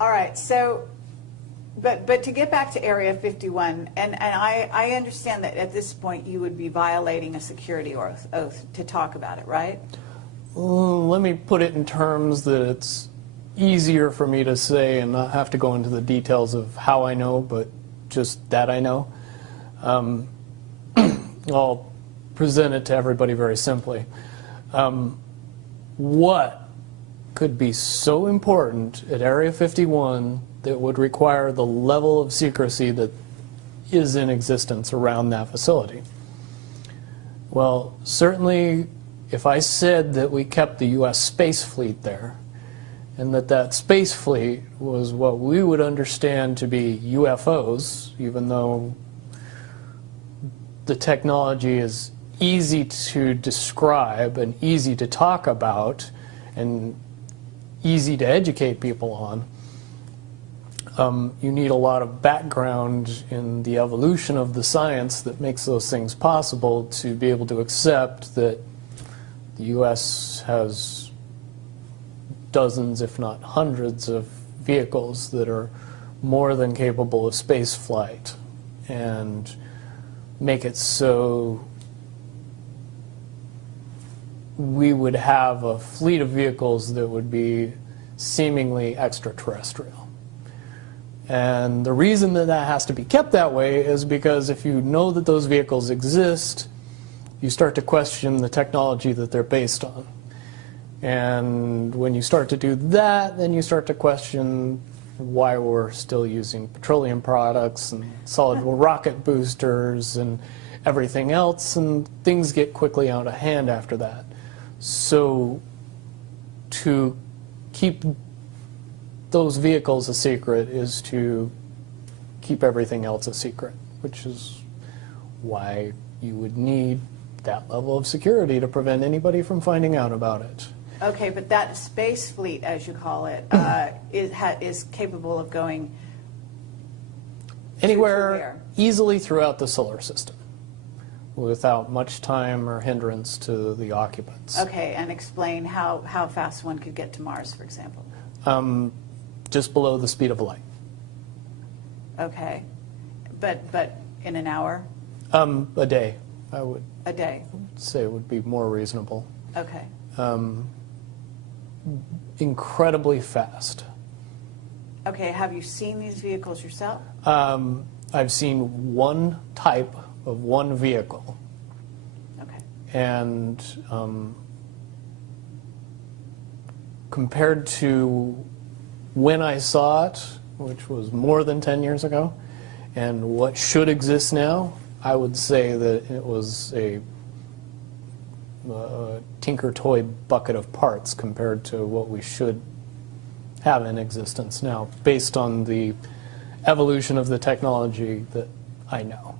All right, so, but to get back to Area 51, and I understand that at this point you would be violating a security oath to talk about it, right? Let me put it in terms that it's easier for me to say and not have to go into the details of how I know, but just that I know. I'll present it to everybody very simply. What could be so important at Area 51 that would require the level of secrecy that is in existence around that facility? Well, certainly if I said that we kept the U.S. space fleet there, and that space fleet was what we would understand to be UFOs, even though the technology is easy to describe and easy to talk about and easy to educate people on, you need a lot of background in the evolution of the science that makes those things possible to be able to accept that the U.S. has dozens, if not hundreds, of vehicles that are more than capable of space flight, and make it so we would have a fleet of vehicles that would be seemingly extraterrestrial. And the reason that that has to be kept that way is because if you know that those vehicles exist, you start to question the technology that they're based on. And when you start to do that, then you start to question why we're still using petroleum products and solid rocket boosters and everything else, and things get quickly out of hand after that. So to keep those vehicles a secret is to keep everything else a secret, which is why you would need that level of security to prevent anybody from finding out about it. Okay, but that space fleet, as you call it, is capable of going anywhere easily throughout the solar system without much time or hindrance to the occupants. Okay, and explain how fast one could get to Mars, for example. Just below the speed of light. Okay, but in an hour? A day, I would. A day. Say would be more reasonable. Okay. Incredibly fast. Okay, have you seen these vehicles yourself? I've seen one type of one vehicle. Okay. And compared to when I saw it, which was more than 10 years ago, and what should exist now, I would say that it was a tinker toy bucket of parts compared to what we should have in existence now, based on the evolution of the technology that I know.